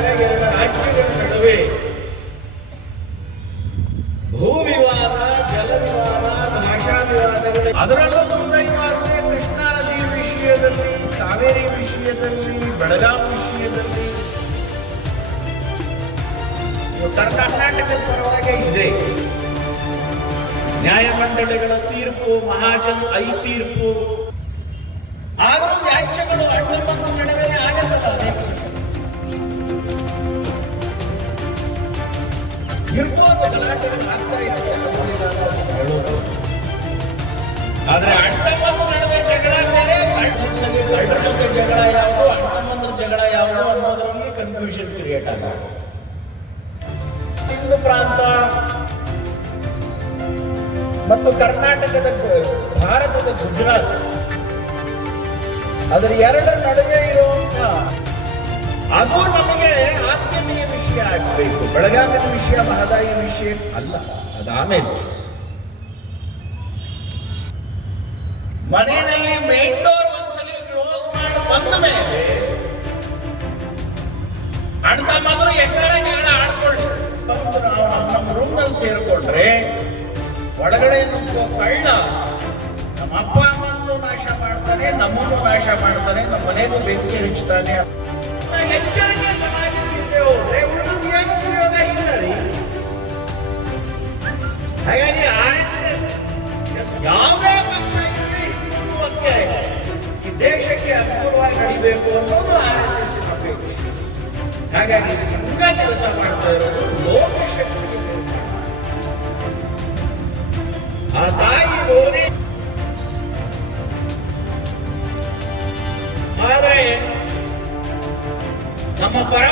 ಬಂದಾಗ ಎರಡು ರಾಜ್ಯಗಳ ನಡುವೆ ಭೂ ವಿವಾದ, ಜಲ ವಿವಾದ, ಭಾಷಾ ವಿವಾದಗಳು, ಅದರಲ್ಲೂ ಮುಂದಾಗಿ ಕೃಷ್ಣಾ ನದಿ ವಿಷಯದಲ್ಲಿ, ಕಾವೇರಿ ವಿಷಯದಲ್ಲಿ, ಬೆಳಗಾವಿ ವಿಷಯದಲ್ಲಿ ಕರ್ನಾಟಕದ ಪರವಾಗಿ ಇದೆ. ನ್ಯಾಯಮಂಡಳಿಗಳ ತೀರ್ಪು, ಮಹಾಜನ್ ಐ ತೀರ್ಪು, ಆದರೂ ರಾಜ್ಯಗಳು ಅಣ್ಣತಮ್ಮನ ನಡುವೆ ಆಗಲ್ಲ. ಇರ್ಬೋದು, ಗಲಾಟೆಗಳು ಆಗ್ತಾ ಇದೆ, ಆದ್ರೆ ಅಣ್ಣತಮ್ಮನ ನಡುವೆ ಜಗಳ ಬೇರೆ, ಗಳ್ಳರ ಜೊತೆ ಜಗಳ ಯಾವುದು, ಅಣ್ಣತಮ್ಮಂದ್ರ ಜಗಳ ಯಾವುದು ಅನ್ನೋದರಲ್ಲಿ ಕನ್ಫ್ಯೂಷನ್ ಕ್ರಿಯೇಟ್ ಆಗುತ್ತೆ. ಸಿಂಧು ಪ್ರಾಂತ ಮತ್ತು ಕರ್ನಾಟಕದ ಭಾರತದ ಗುಜರಾತ್, ಅದರ ಎರಡರ ನಡುವೆ ಇರುವಂತ ಅದು ನಮಗೆ ಆದ್ಯತೆಯ ವಿಷಯ ಆಗಬೇಕು. ಬೆಳಗಾವಿನ ವಿಷಯ ಮಹದಾಯಿ ವಿಷಯ ಅಲ್ಲ. ಅದಾಮೇಲೆ ಮನೆಯಲ್ಲಿ ಮೇನ್ ಡೋರ್ ಒಂದ್ಸಲಿ ಕ್ಲೋಸ್ ಮಾಡಿ ಬಂದ ಮೇಲೆ ಅಣ್ತಮ್ಮಂದ್ರು ಎಷ್ಟರ ಜಗಳ ಆಡ್ಕೊಳ್ಳಿ, ನಾವು ನಮ್ಮ ರೂಮ್ನಲ್ಲಿ ಸೇರಿಕೊಂಡ್ರೆ ಒಳಗಡೆ ನುಗ್ಗೋ ಕಳ್ಳ ನಮ್ಮ ಅಪ್ಪ ಅಮ್ಮನ್ನು ನಾಶ ಮಾಡ್ತಾನೆ, ನಮ್ಮನ್ನು ನಾಶ ಮಾಡ್ತಾನೆ, ನಮ್ಮ ಮನೆಗೂ ಬೆಂಕಿ ಹಚ್ಚುತ್ತಾನೆ. ಎಚ್ಚರಿಕೆ ಸಮಾಜಕ್ಕೆ ಹೋದ್ರೆ ಉಳಿದು ಏನು ಉಪಯೋಗ ಇಲ್ಲ ರೀ. ಹಾಗಾಗಿ RSS ಯಾವುದೇ ಪಕ್ಷ ಇರಲಿ, ಹಿಂದುತ್ವಕ್ಕೆ ಈ ದೇಶಕ್ಕೆ ಅನುಕೂಲವಾಗಿ ನಡಿಬೇಕು ಅನ್ನೋದು RSS ಅಪೇಕ್ಷೆ. ಹಾಗಾಗಿ ಸಂಘ ಕೆಲಸ ಮಾಡ್ತಾ ಇರೋದು ಲೋಕಶಕ್ತಿ. ಆ ತಾಯಿ ಹೋರಿ, ಆದರೆ ನಮ್ಮ ಪರ